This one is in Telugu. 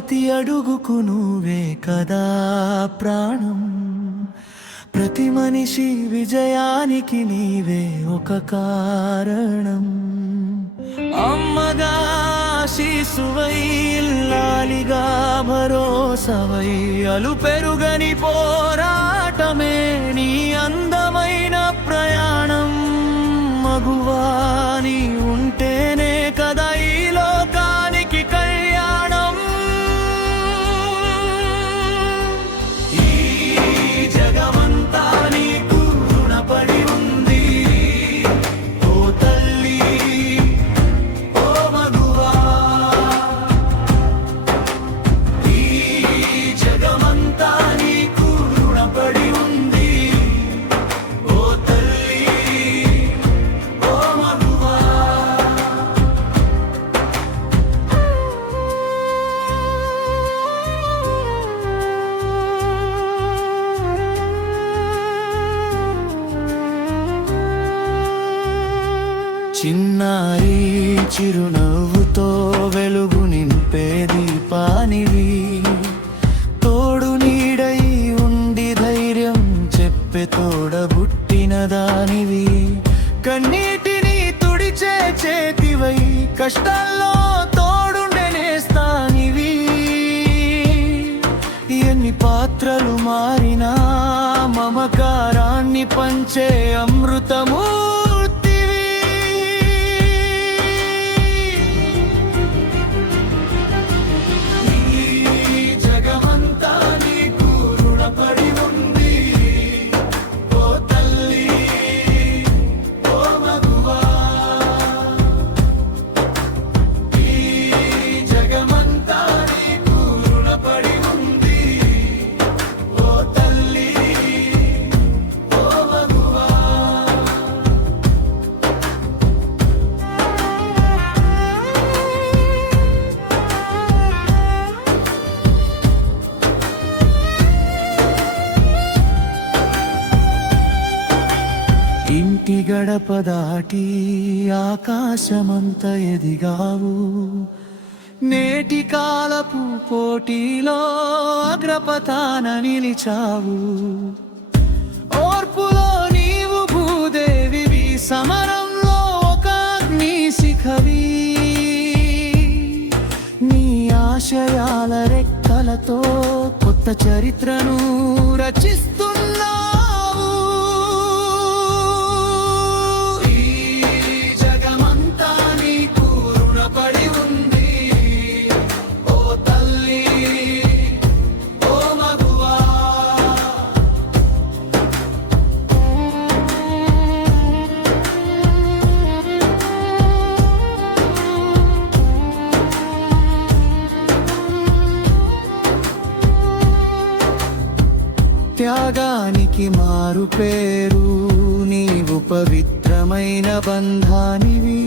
ప్రతి అడుగుకు నువ్వే కదా ప్రాణం. ప్రతి మనిషి విజయానికి నీవే ఒక కారణం. అమ్మగా శిశువై, ఇల్లాలిగా భరోసవై, అలు పెరుగని పోరాటమే నీ అందమైన ప్రయాణం. మగువా నీ ఉంటేనే కదా ఈ లోకానికి కళ్యాణం. ఈ జగమంతా నీకు రుణపడి ఉంది ఓ తల్లి, ఓ మగువా. ఈ జగమంతా నీకు రుణపడి ఉంది ఓ తల్లి, ఓ మగువా. చిన్నారి చిరునవ్వుతో వెలుగు నింపే దీపానివి, తోడు నీడై ఉండి ధైర్యం చెప్పే తోడబుట్టిన దానివి. కన్నీటిని తుడిచే చేతివై, కష్టాల్లో తోడుండే నేస్తానివి. ఎన్ని పాత్రలు మారినా మమకారాన్ని పంచే అమృతము. ఇంటి గడప దాటి ఆకాశమంత ఎదిగావు, నేటి కాలపు పోటీలో అగ్రపథాన నిలిచావు. ఓర్పులో నీవు భూదేవివి, సమరంలో ఒక అగ్ని శిఖవి. నీ ఆశయాల రెక్కలతో కొత్త చరిత్రను రచిస్తున్నావు. త్యాగానికి మారు పేరు నీవు, పవిత్రమైన బంధానివి.